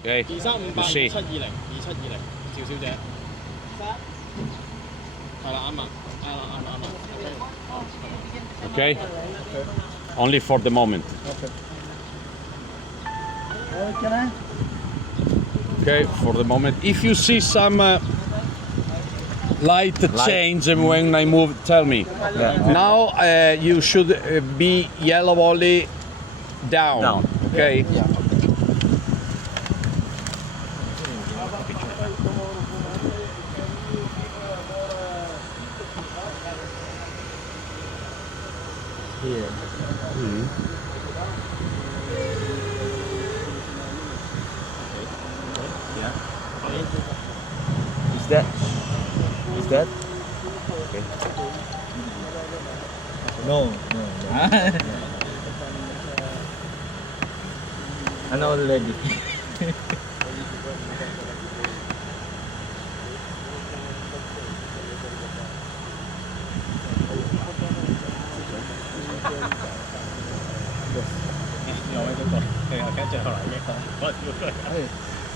Okay. 2358 You see. 2720 2720趙小姐。係啦，啱啊，啱啦，啱啦，啱啦。Okay. Only for the moment. Can I? Okay, for the moment. If you see some light change when I move, tell me. Now you should be yellow only down. Down. Okay. Here. Yeah. Is that? Is that? Okay. No, no, no. I know already.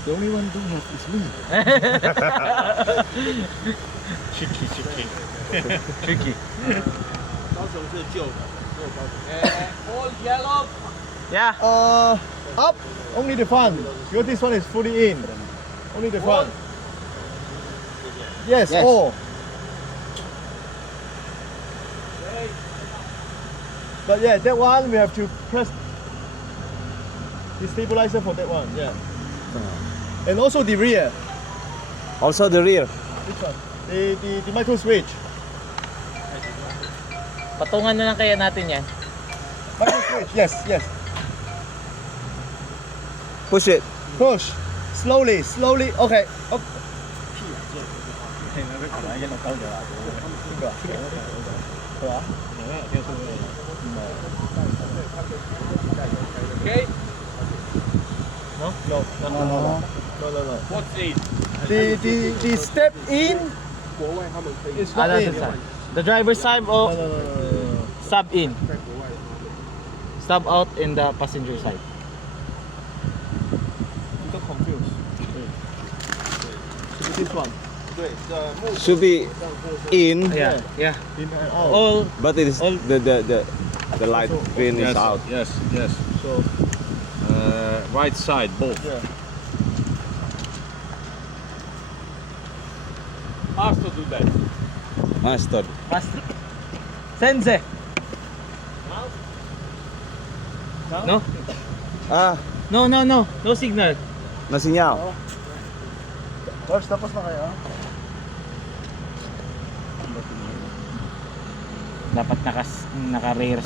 The only one don't have is me. Tricky. 高雄是旧的，All yellow. Yeah. Up, only the front. Because this one is fully in. Only the front. Yes, Yes. all. But yeah, that one we have to press the stabilizer for that one. Yeah. And also the rear. Also the rear. Which one? The micro switch. Patungan na lang kaya natin yan. Micro switch. Yes, yes. Push it. Push. Slowly, slowly. Okay. Okay. Okay. No, no, no, no, no, no, no, no. What's it? The step in is not in. The driver's side No, o no, no, no, no, no. sub in? Sub out in the passenger side. You got confused. This one. Should be in, Yeah, yeah. In and out. All but it is the light green is out. Yes, yes. So Right side, both. yeah. Hard to do that. Master. master. Sense. No? Ah, No, no, no. No signal. nasinyaw. Boss, tapos na kayo. Dapat naka-rear